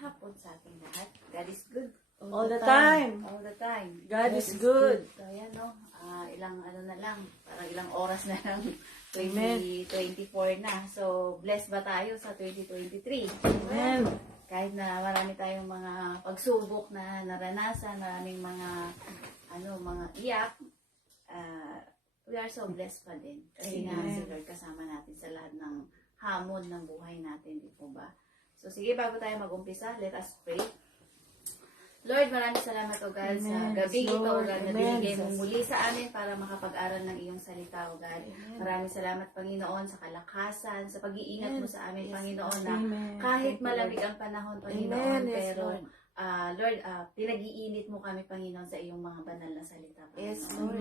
hapon sa ating lahat. God is good. All the time. All the time. God is good. So, ayan, no? Ilang ano na lang, parang ilang oras na lang. Amen. 2024 na. So, blessed ba tayo sa 2023? Amen. Kahit na marami tayong mga pagsubok na naranasan, maraming mga mga iyak, we are so blessed pa din. Kasi nga Amen. si Lord kasama natin sa lahat ng hamon ng buhay natin, di po ba? So sige, bago tayo mag-umpisa, let us pray. Lord, maraming salamat, O God, sa Amen. gabi ito, O Lord, God, na amen. binigay mo muli sa amin para makapag-aral ng iyong salita, O God. Maraming salamat, Panginoon, sa kalakasan, sa pag-iingat mo sa amin, Yes, Panginoon, na Amen. kahit Thank you, malamig Lord. ang panahon, Panginoon, Amen. Yes, pero Lord. Lord, pinag-iinit mo kami, Panginoon, sa iyong mga banal na salita, Panginoon. Yes, Lord.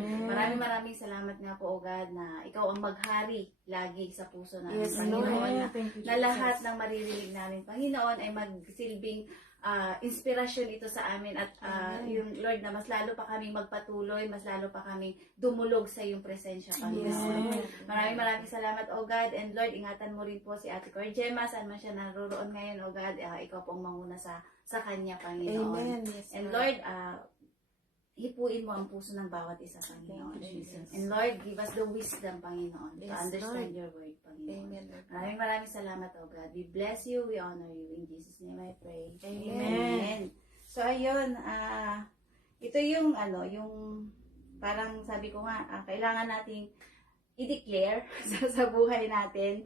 Maraming salamat nga po, O God, na ikaw ang maghari lagi sa puso namin, Yes, Panginoon, Lord. na, Thank you, na lahat Jesus. ng maririnig namin, Panginoon, ay magsilbing inspirasyon ito sa amin at yung Lord na mas lalo pa kaming magpatuloy, mas lalo pa kaming dumulog sa iyong presensya, Panginoon. Yes. Maraming salamat, O God, and Lord, ingatan mo rin po si Ate Cor Gemma, saan man siya naroroon ngayon, O God, ikaw pong manguna sa kanya, Panginoon. Amen. Yes, And Lord, hipuin mo ang puso ng bawat isa, Panginoon. Thank you, Jesus. And Lord, give us the wisdom, Panginoon, to Yes, understand Lord. your word, Panginoon. Amen, Lord. Maraming salamat, O God. We bless you, we honor you. In Jesus' name I pray. Amen. So, ayun, ito yung, yung, parang sabi ko nga, kailangan nating i-declare sa buhay natin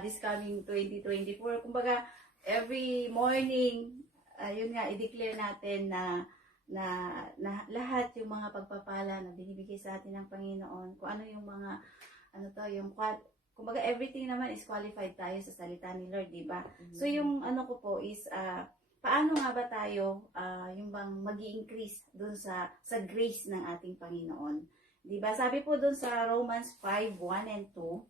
this coming 2024. Kumbaga, every morning, yun nga, i-declare natin na lahat yung mga pagpapala na binibigay sa atin ng Panginoon, kung ano yung mga, kumbaga everything naman is qualified tayo sa salita ni Lord, di ba? So yung ko po is, paano nga ba tayo, yung bang mag-i-increase dun sa grace ng ating Panginoon? Di ba? Sabi po dun sa Romans 5:1 and 2,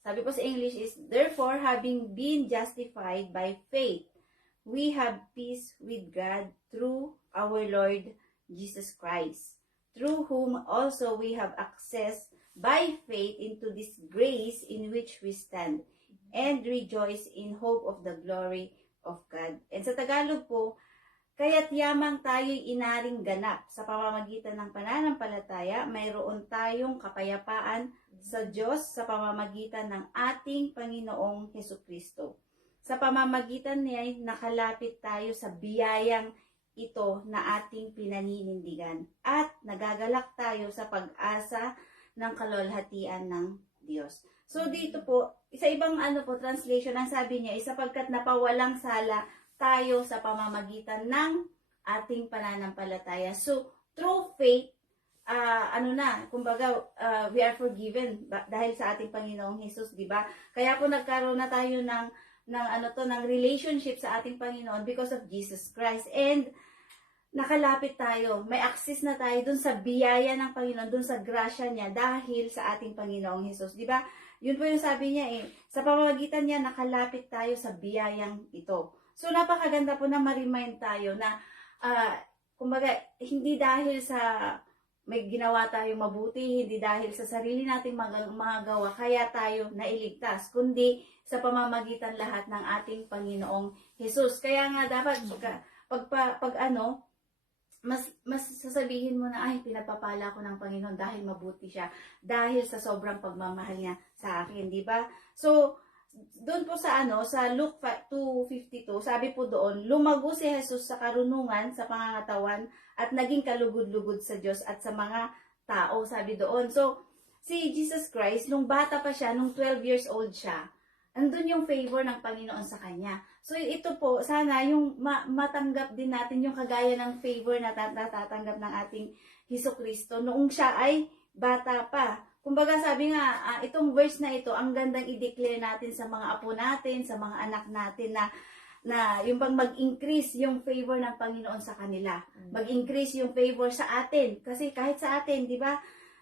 sabi po sa English is, therefore, having been justified by faith, we have peace with God through our Lord Jesus Christ, through whom also we have access by faith into this grace in which we stand, and rejoice in hope of the glory of God. And sa Tagalog po, kaya't yamang tayo'y inaring ganap sa pamamagitan ng pananampalataya, mayroon tayong kapayapaan sa Diyos sa pamamagitan ng ating Panginoong Hesukristo. Sa pamamagitan niya, nakalapit tayo sa biyayang ito na ating pinaninindigan at nagagalak tayo sa pag-asa ng kalwalhatian ng Diyos. So dito po, sa ibang translation, ang sabi niya, sapagkat napawalang sala tayo sa pamamagitan ng ating pananampalataya. So through faith, we are forgiven dahil sa ating Panginoong Hesus, di ba? Kaya po nagkaroon na tayo ng relationship sa ating Panginoon because of Jesus Christ. And nakalapit tayo, may access na tayo dun sa biyaya ng Panginoon, dun sa grasya niya dahil sa ating Panginoong Hesus. Di ba? Yun po yung sabi niya sa pamamagitan niya nakalapit tayo sa biyayang ito. So napakaganda po na ma-remind tayo na kumbaga hindi dahil sa may ginawa tayong mabuti, hindi dahil sa sarili nating mga gawa, kaya tayo nailigtas, kundi sa pamamagitan lahat ng ating Panginoong Hesus. Kaya nga dapat mas sasabihin mo na, ay, pinapapala ko ng Panginoon dahil mabuti siya, dahil sa sobrang pagmamahal niya sa akin, di ba? So, doon po sa Luke 2:52, sabi po doon, lumago si Jesus sa karunungan, sa pangangatawan, at naging kalugod-lugod sa Diyos at sa mga tao, sabi doon. So, si Jesus Christ, nung bata pa siya, nung 12 years old siya, andun yung favor ng Panginoon sa kanya. So, ito po, sana yung matanggap din natin yung kagaya ng favor na natatanggap ng ating Hesukristo noong siya ay bata pa. Kumbaga sabi nga, itong verse na ito, ang gandang i-declare natin sa mga apo natin, sa mga anak natin na yung bang mag-increase yung favor ng Panginoon sa kanila. Mag-increase yung favor sa atin. Kasi kahit sa atin, di ba?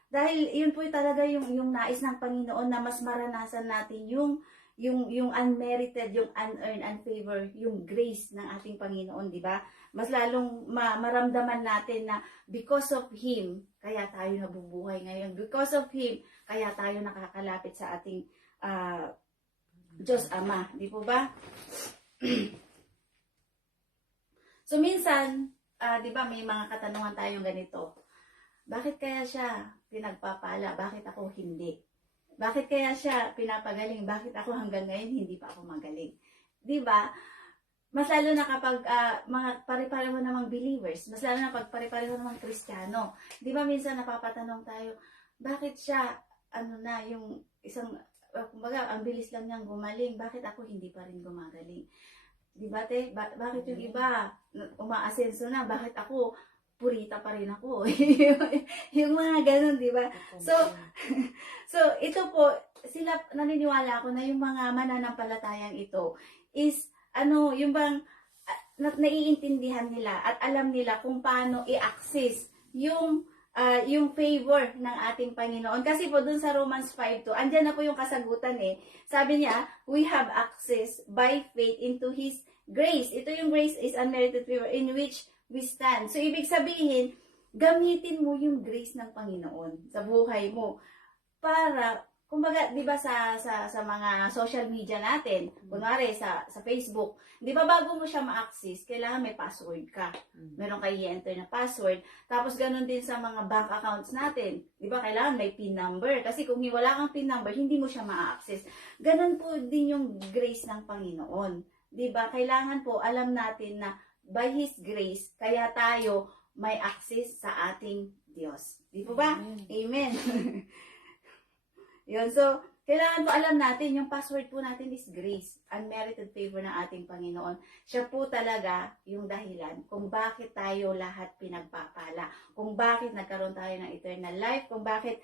Dahil yun po talaga yung nais ng Panginoon na mas maranasan natin yung unmerited, yung unearned, unfavor, yung grace ng ating Panginoon, di ba? Mas lalong maramdaman natin na because of Him, kaya tayo nabubuhay ngayon. Because of Him, kaya tayo nakakalapit sa ating Diyos Ama. Di po ba? So minsan, 'di ba may mga katanungan tayong ganito. Bakit kaya siya pinagpapala? Bakit ako hindi? Bakit kaya siya pinapagaling? Bakit ako hanggang ngayon hindi pa ako magaling? 'Di ba? Mas lalo na kapag mga pare-pareho namang believers, mas lalo na pag pare-pareho namang Kristiyano. 'Di ba minsan napapatanong tayo, bakit siya yung isang kumbaga ang bilis lang niyang gumaling, bakit ako hindi pa rin gumagaling? 'Di ba te? Bakit yung iba umaasenso na, bakit ako purita pa rin ako? Yung mga ganun, 'di ba? So, so ito po, sila naniniwala ako na yung mga mananampalatayang ito is yung bang naiintindihan nila at alam nila kung paano i-access yung favor ng ating Panginoon. Kasi po dun sa Romans 5:2, andyan na po yung kasagutan eh. Sabi niya, we have access by faith into His grace. Ito yung grace is unmerited favor in which we stand. So, ibig sabihin, gamitin mo yung grace ng Panginoon sa buhay mo para kumbaga, 'di ba sa mga social media natin, kunwari sa Facebook, 'di ba bago mo siya ma-access, kailangan may password ka. Meron kayo i-enter na password. Tapos ganun din sa mga bank accounts natin. 'Di ba kailangan may PIN number kasi kung wala kang PIN number, hindi mo siya ma-access. Ganun po din yung grace ng Panginoon. 'Di ba? Kailangan po alam natin na by His grace, kaya tayo may access sa ating Diyos. 'Di po ba? Amen. Yun, so, kailangan po alam natin, yung password po natin is grace, unmerited favor ng ating Panginoon. Siya po talaga yung dahilan kung bakit tayo lahat pinagpapala, kung bakit nagkaroon tayo ng eternal life, kung bakit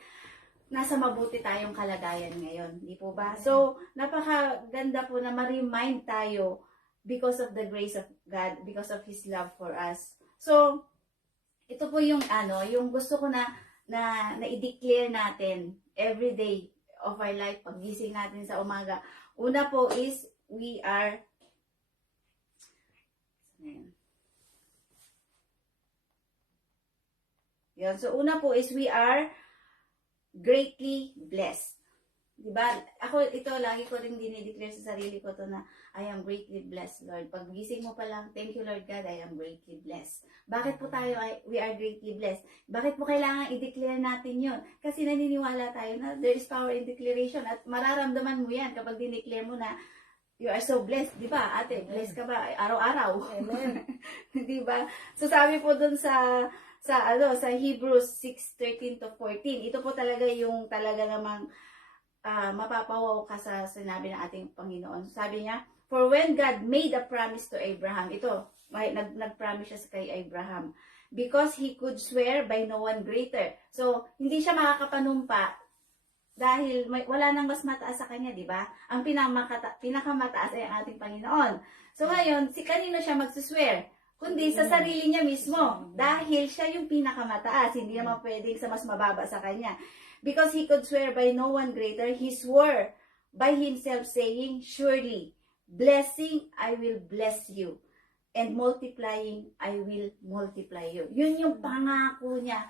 nasa mabuti tayong kalagayan ngayon. Di po ba? So, napakaganda po na ma-remind tayo because of the grace of God, because of His love for us. So, ito po yung yung gusto ko na i-declare natin every day of our life, paggising natin sa umaga. Una po is, we are, yun. So, una po is, we are greatly blessed. Diba? Ako, ito, lagi ko rin dinideclare sa sarili ko to na, I am greatly blessed, Lord. Pag gising mo pa lang, thank you, Lord God, I am greatly blessed. Bakit po tayo, we are greatly blessed? Bakit po kailangan i-declare natin yun? Kasi naniniwala tayo na there is power in declaration at mararamdaman mo yan kapag dineclare mo na you are so blessed, di ba? Ate, blessed ka ba? Araw-araw. Amen. Di ba? So sabi po dun sa Hebrews 6:13-14, ito po talaga yung talaga namang mapapawaw ka sa sinabi ng ating Panginoon. Sabi niya, for when God made a promise to Abraham, ito, nag-promise siya kay Abraham, because he could swear by no one greater. So, hindi siya makakapanumpa dahil wala nang mas mataas sa kanya, di ba? Ang pinakamataas ay ang ating Panginoon. So, ngayon, kanino siya magsuswear? Kundi sa sarili niya mismo. Dahil siya yung pinakamataas. Hindi naman pwedeng sa mas mababa sa kanya. Because he could swear by no one greater, he swore by himself saying, surely, blessing, I will bless you. And multiplying, I will multiply you. Yun yung pangako niya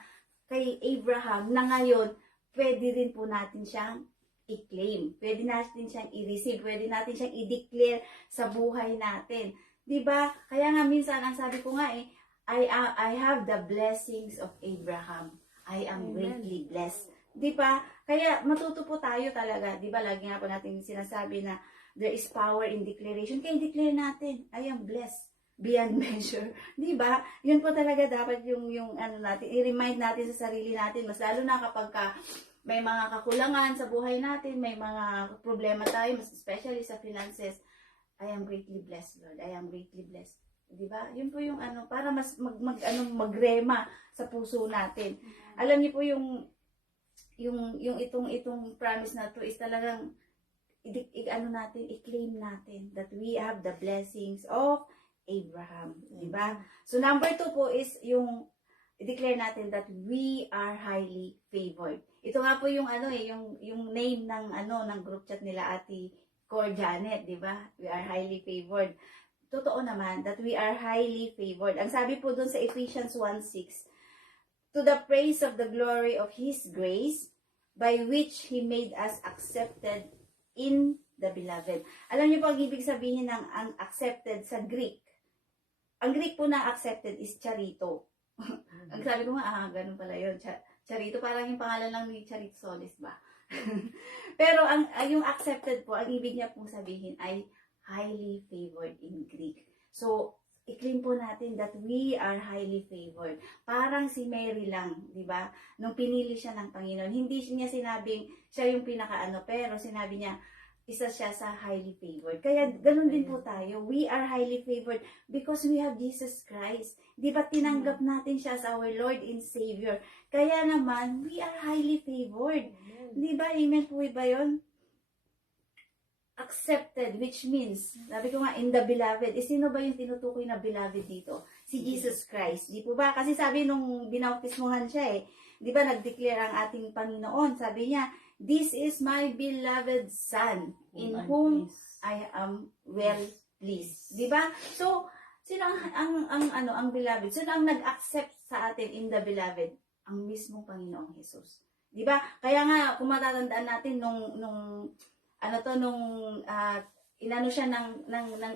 kay Abraham na ngayon, pwede rin po natin siyang i-claim. Pwede natin siyang i-receive. Pwede natin siyang i-declare sa buhay natin. Diba? Kaya nga minsan, ang sabi ko nga I have the blessings of Abraham. I am greatly blessed. Diba? Kaya matuto po tayo talaga. Diba? Lagi nga po natin sinasabi na there is power in declaration. Kaya declare natin, I am blessed beyond measure. Diba? Yun po talaga dapat yung natin, i-remind natin sa sarili natin. Mas lalo na kapag may mga kakulangan sa buhay natin, may mga problema tayo, mas especially sa finances. I am greatly blessed, Lord. I am greatly blessed. Diba? Yun po yung para mas magrema sa puso natin. Alam niyo po yung itong promise na to is talagang i-claim natin that we have the blessings of Abraham, di ba? So number 2 po is yung i-declare natin that we are highly favored. Ito nga po yung yung name ng group chat nila Ate Cor Janet, di ba? We are highly favored. Totoo naman that we are highly favored. Ang sabi po dun sa Ephesians 1:6, to the praise of the glory of His grace, by which He made us accepted in the beloved. Alam niyo po ang ibig sabihin ng accepted sa Greek? ang Greek po na accepted is charito. Ang sabi ko nga, ganun pala yun. Charito, parang yung pangalan lang ni Charito Solis ba? Pero yung accepted po, ang ibig niya pong sabihin ay highly favored in Greek. So, i-claim po natin that we are highly favored. Parang si Mary lang, di ba? Nung pinili siya ng Panginoon, hindi niya sinabing siya yung pinakaano, pero sinabi niya, isa siya sa highly favored. Kaya ganun din po tayo. We are highly favored because we have Jesus Christ. Di ba tinanggap natin siya as our Lord and Savior? Kaya naman, we are highly favored. Di ba? Amen po ba yun? Accepted, which means, sabi ko nga, in the beloved. Sino ba yung tinutukoy na beloved dito? Si Jesus Christ. Di po ba? Kasi sabi nung binautismuhan siya di ba nag-declare ang ating Panginoon? Sabi niya, this is my beloved Son, in whom I am well pleased. Di ba? So, sino ang beloved? Sino ang nag-accept sa atin in the beloved? Ang mismong Panginoong Jesus. Di ba? Kaya nga, kung matatandaan natin nung inano siya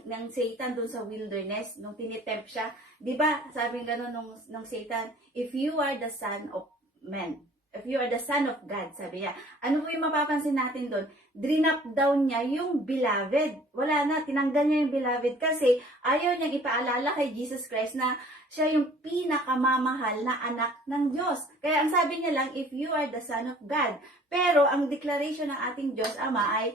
ng Satan doon sa wilderness, nung tinitempt siya, di ba, sabi gano'n nung Satan, if you are the son of man, if you are the son of God, sabi niya, ano po yung mapapansin natin doon? Drinap down niya yung beloved. Wala na, tinanggal niya yung beloved kasi ayaw niyang ipaalala kay Jesus Christ na siya yung pinakamamahal na anak ng Diyos. Kaya ang sabi niya lang, if you are the son of God. Pero ang declaration ng ating Diyos Ama ay,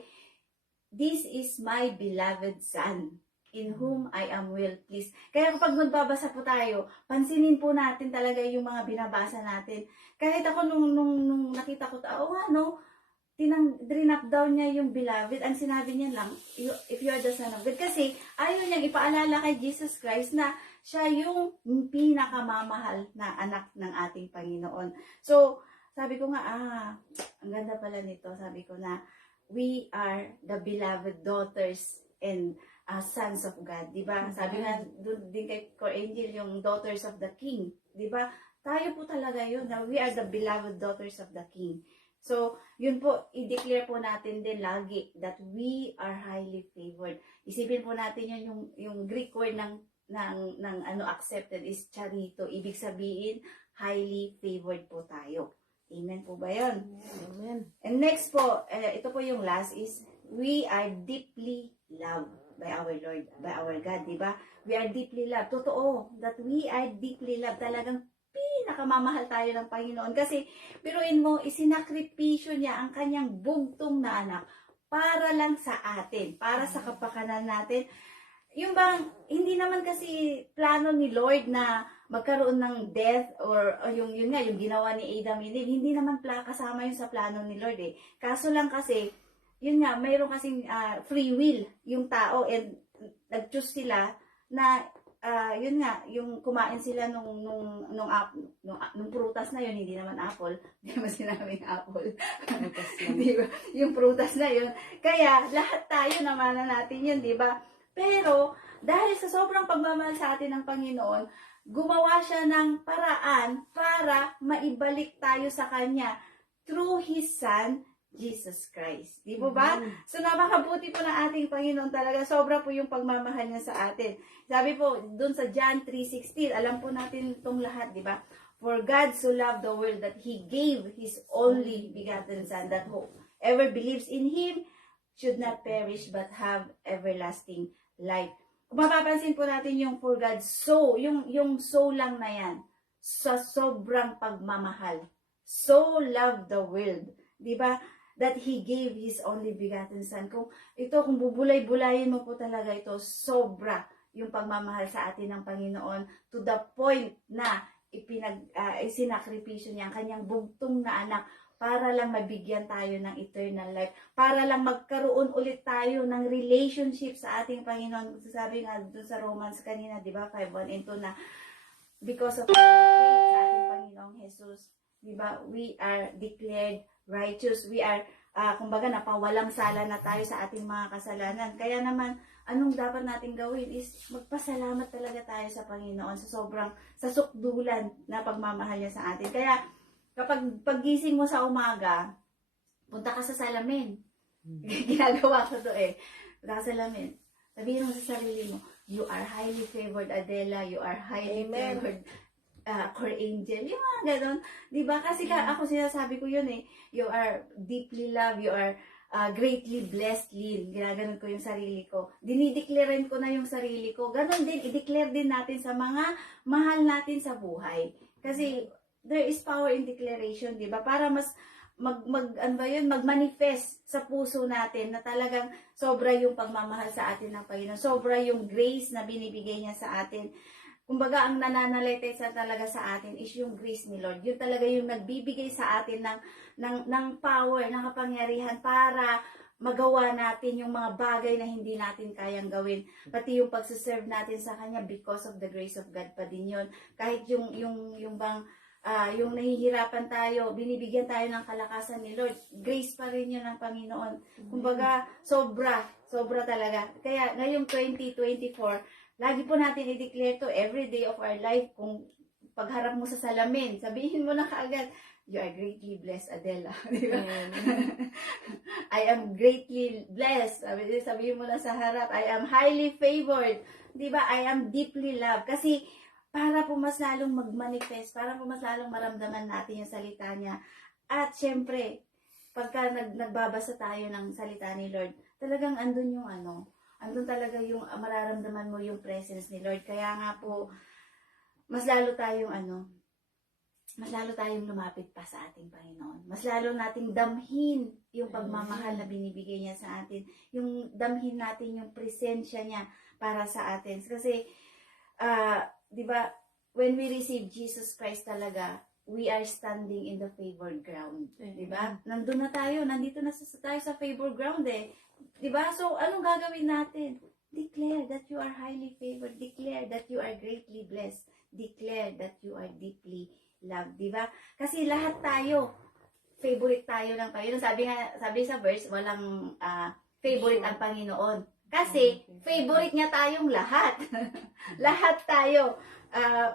this is my beloved Son, in whom I am well pleased. Kaya kapag magbabasa po tayo, pansinin po natin talaga yung mga binabasa natin. Kahit ako nung nakita ko, drinap down niya yung beloved. Ang sinabi niya lang, if you are the son of God. Kasi ayaw niyang ipaalala kay Jesus Christ na siya yung pinakamamahal na anak ng ating Panginoon. So, sabi ko nga, ang ganda pala nito. Sabi ko na, we are the beloved daughters and sons of God. Diba? Sabi nga, doon din kay Cor Angel, yung daughters of the King. Diba? Tayo po talaga yun. Na we are the beloved daughters of the King. So, yun po, i-declare po natin din lagi that we are highly favored. Isipin po natin yun, yung Greek word ng accepted is charito. Ibig sabihin, highly favored po tayo. Amen po ba yun? Amen. And next po, ito po yung last is, we are deeply loved by our Lord, by our God, di ba? We are deeply loved. Totoo, that we are deeply loved. Talagang pinakamamahal tayo ng Panginoon. Kasi, biruin mo, isinakripisyo niya ang kanyang bugtong na anak para lang sa atin, para sa kapakanan natin. Yung bang, hindi naman kasi plano ni Lord na magkaroon ng death or yung ginawa ni Adam and Eve, hindi naman kasama yun sa plano ni Lord Kaso lang kasi, yun nga, mayroon kasing free will yung tao and nag-choose sila na yun nga, yung kumain sila nung prutas na yun, hindi naman apple, hindi naman sinabing apple. Di ba? Yung prutas na yun. Kaya lahat tayo namanan natin yun, di ba? Pero dahil sa sobrang pagmamahal sa atin ng Panginoon, gumawa siya ng paraan para maibalik tayo sa Kanya through His Son, Jesus Christ. Di po ba? So, napakabuti po ng ating Panginoon talaga. Sobra po yung pagmamahal niya sa atin. Sabi po, dun sa John 3:16, alam po natin itong lahat, di ba? For God so loved the world that He gave His only begotten Son, that whoever believes in Him should not perish but have everlasting life. Kung mapapansin po natin yung for God so, yung so lang na yan, sa sobrang pagmamahal. So loved the world. Di ba? That He gave His only begotten Son. Kung bubulay-bulayin mo po talaga ito, sobra yung pagmamahal sa atin ng Panginoon to the point na isinakripisyo niya ang kanyang bugtong na anak para lang mabigyan tayo ng eternal life, para lang magkaroon ulit tayo ng relationship sa ating Panginoon. Sabi nga doon sa Romans kanina, di ba, 5:1 and 2 na because of our faith sa ating Panginoong Jesus, di ba, we are declared righteous. We are, kumbaga, napawalang sala na tayo sa ating mga kasalanan. Kaya naman, anong dapat natin gawin is magpasalamat talaga tayo sa Panginoon sa sukdulan na pagmamahal niya sa atin. Kaya, kapag paggising mo sa umaga, punta ka sa salamin. Ginagawa ko to punta ka sa salamin. Sabihin mo sa sarili mo, you are highly favored, Adela, you are highly Amen. favored, Core Angel, yung mga ganon. Di ba? Kasi ako sinasabi ko yun eh, you are deeply loved, you are greatly blessed, Lynn. Ginaganon ko yung sarili ko. Dinideclarein ko na yung sarili ko. Ganon din, i-declare din natin sa mga mahal natin sa buhay. Kasi there is power in declaration, di ba? Para mas mag-manifest sa puso natin na talagang sobra yung pagmamahal sa atin ng Panginoon. Sobra yung grace na binibigay niya sa atin. Kumbaga, ang nananalitay talaga sa atin is yung grace ni Lord. Yun talaga yung nagbibigay sa atin ng power, ng kapangyarihan para magawa natin yung mga bagay na hindi natin kayang gawin. Pati yung pagsiserve natin sa Kanya because of the grace of God pa din yun. Kahit yung nahihirapan tayo, binibigyan tayo ng kalakasan ni Lord. Grace pa rin yun ng Panginoon. Kumbaga, sobra talaga. Kaya ngayong 2024, lagi po natin i-declare to every day of our life. Kung pagharap mo sa salamin, sabihin mo na kaagad, you are greatly blessed, Adela. Diba? I am greatly blessed. Sabihin mo na sa harap, I am highly favored. Diba? I am deeply loved. Kasi para po mas lalong mag-manifest, para po mas lalong maramdaman natin yung salita niya. At syempre, pagka nagbabasa tayo ng salita ni Lord, talagang andun yung andun talaga yung mararamdaman mo yung presence ni Lord. Kaya nga po, mas lalo tayong lumapit pa sa ating Panginoon. Mas lalo nating damhin yung pagmamahal na binibigay niya sa atin. Yung damhin natin yung presensya niya para sa atin. Kasi, di ba, when we receive Jesus Christ talaga, we are standing in the favored ground. Di ba? Nandito na tayo sa favored ground eh. Di ba? So, anong gagawin natin? Declare that you are highly favored. Declare that you are greatly blessed. Declare that you are deeply loved. Di ba? Kasi lahat tayo, favorite tayo ng Panginoon. Sabi sa verse, walang favorite ang Panginoon. Kasi, favorite niya tayong lahat. Lahat tayo,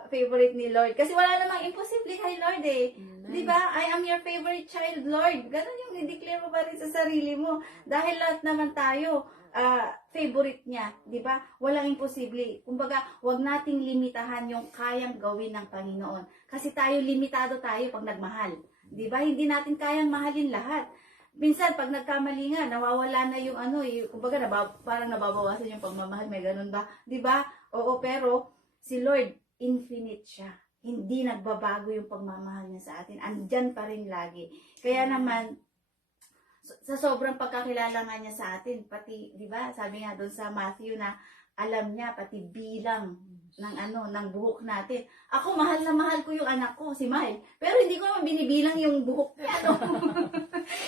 favorite ni Lord. Kasi wala namang imposible kay Lord eh. Di ba? I am your favorite child, Lord. Ganun yung i-declare mo pa rin sa sarili mo. Dahil lahat naman tayo, favorite niya. Di ba? Walang imposible. Kumbaga, wag nating limitahan yung kayang gawin ng Panginoon. Kasi tayo, limitado tayo pag nagmahal. Di ba? Hindi natin kayang mahalin lahat. Minsan, pag nagkamali nga, nawawala na yung kumbaga, parang nababawasan yung pagmamahal, may ganun ba? Di ba? Oo, pero si Lord, infinite siya. Hindi nagbabago yung pagmamahal niya sa atin. Andyan pa rin lagi. Kaya naman, sa sobrang pagkakilala nga niya sa atin, pati, di ba, sabi nga doon sa Matthew na alam niya, pati bilang ng buhok natin. Ako, mahal na mahal ko yung anak ko, si Mile. Pero hindi ko naman binibilang yung buhok niya, no?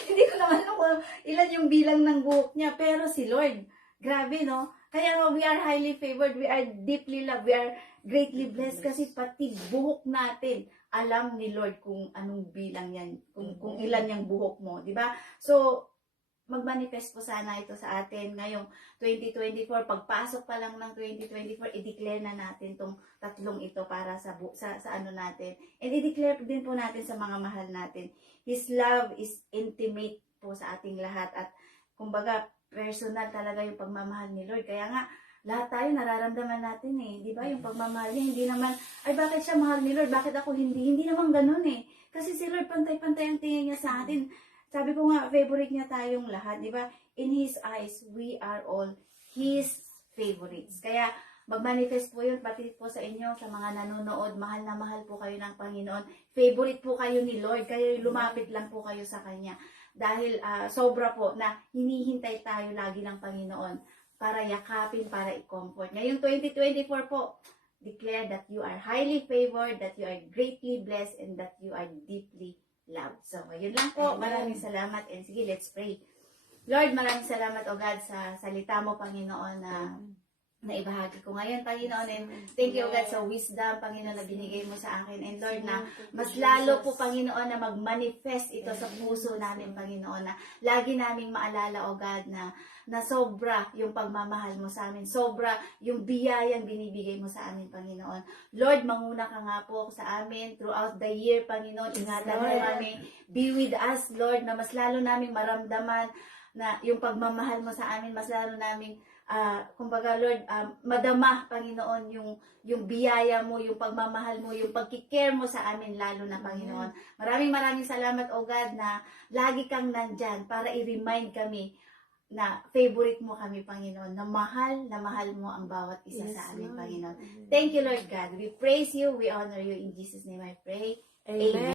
Hindi ko naman kung ilan yung bilang ng buhok niya. Pero si Lord, grabe, no? Kaya we are highly favored, we are deeply loved, we are greatly blessed kasi pati buhok natin, alam ni Lord kung anong bilang yan, kung ilan yung buhok mo, di ba? So, mag-manifest po sana ito sa atin ngayong 2024. Pagpasok pa lang ng 2024, i-declare na natin tong tatlong ito para sa natin. And i-declare din po natin sa mga mahal natin. His love is intimate po sa ating lahat at kumbaga personal talaga yung pagmamahal ni Lord. Kaya nga, lahat tayo nararamdaman natin eh. Di ba? Yung pagmamahal niya, hindi naman, ay bakit siya mahal ni Lord? Bakit ako hindi? Hindi naman ganun eh. Kasi si Lord, pantay-pantay ang tingin niya sa atin. Sabi ko nga, favorite niya tayong lahat, di ba? In His eyes, we are all His favorites. Kaya, mag-manifest po yun, pati po sa inyo, sa mga nanonood, mahal na mahal po kayo ng Panginoon. Favorite po kayo ni Lord, kaya lumapit lang po kayo sa Kanya. Dahil sobra po na hinihintay tayo lagi ng Panginoon para yakapin, para i-comfort. Ngayong 2024 po, declare that you are highly favored, that you are greatly blessed, and that you are deeply loved. So, yun lang po. Maraming salamat. And sige, let's pray. Lord, maraming salamat, O God, sa salita mo, Panginoon, na ibahagi ko ngayon, Panginoon. And thank you, O God, sa wisdom, Panginoon, na binigay mo sa akin. And Lord, na mas lalo po, Panginoon, na mag-manifest ito sa puso namin, Panginoon, na lagi naming maalala, O God, na sobra yung pagmamahal mo sa amin. Sobra yung biyayang binibigay mo sa amin, Panginoon. Lord, manguna ka nga po sa amin throughout the year, Panginoon. Ingatan mo kami. Be with us, Lord, na mas lalo namin maramdaman na yung pagmamahal mo sa amin, mas lalo namin kumbaga Lord, madama, Panginoon, yung biyaya mo, yung pagmamahal mo, yung pagkikare mo sa amin, lalo na, Panginoon. Maraming salamat, O God, na lagi kang nandyan para i-remind kami na favorite mo kami, Panginoon, na mahal mo ang bawat isa Yes, sa amin, Lord. Panginoon. Thank you, Lord God. We praise you, we honor you. In Jesus' name I pray. Amen.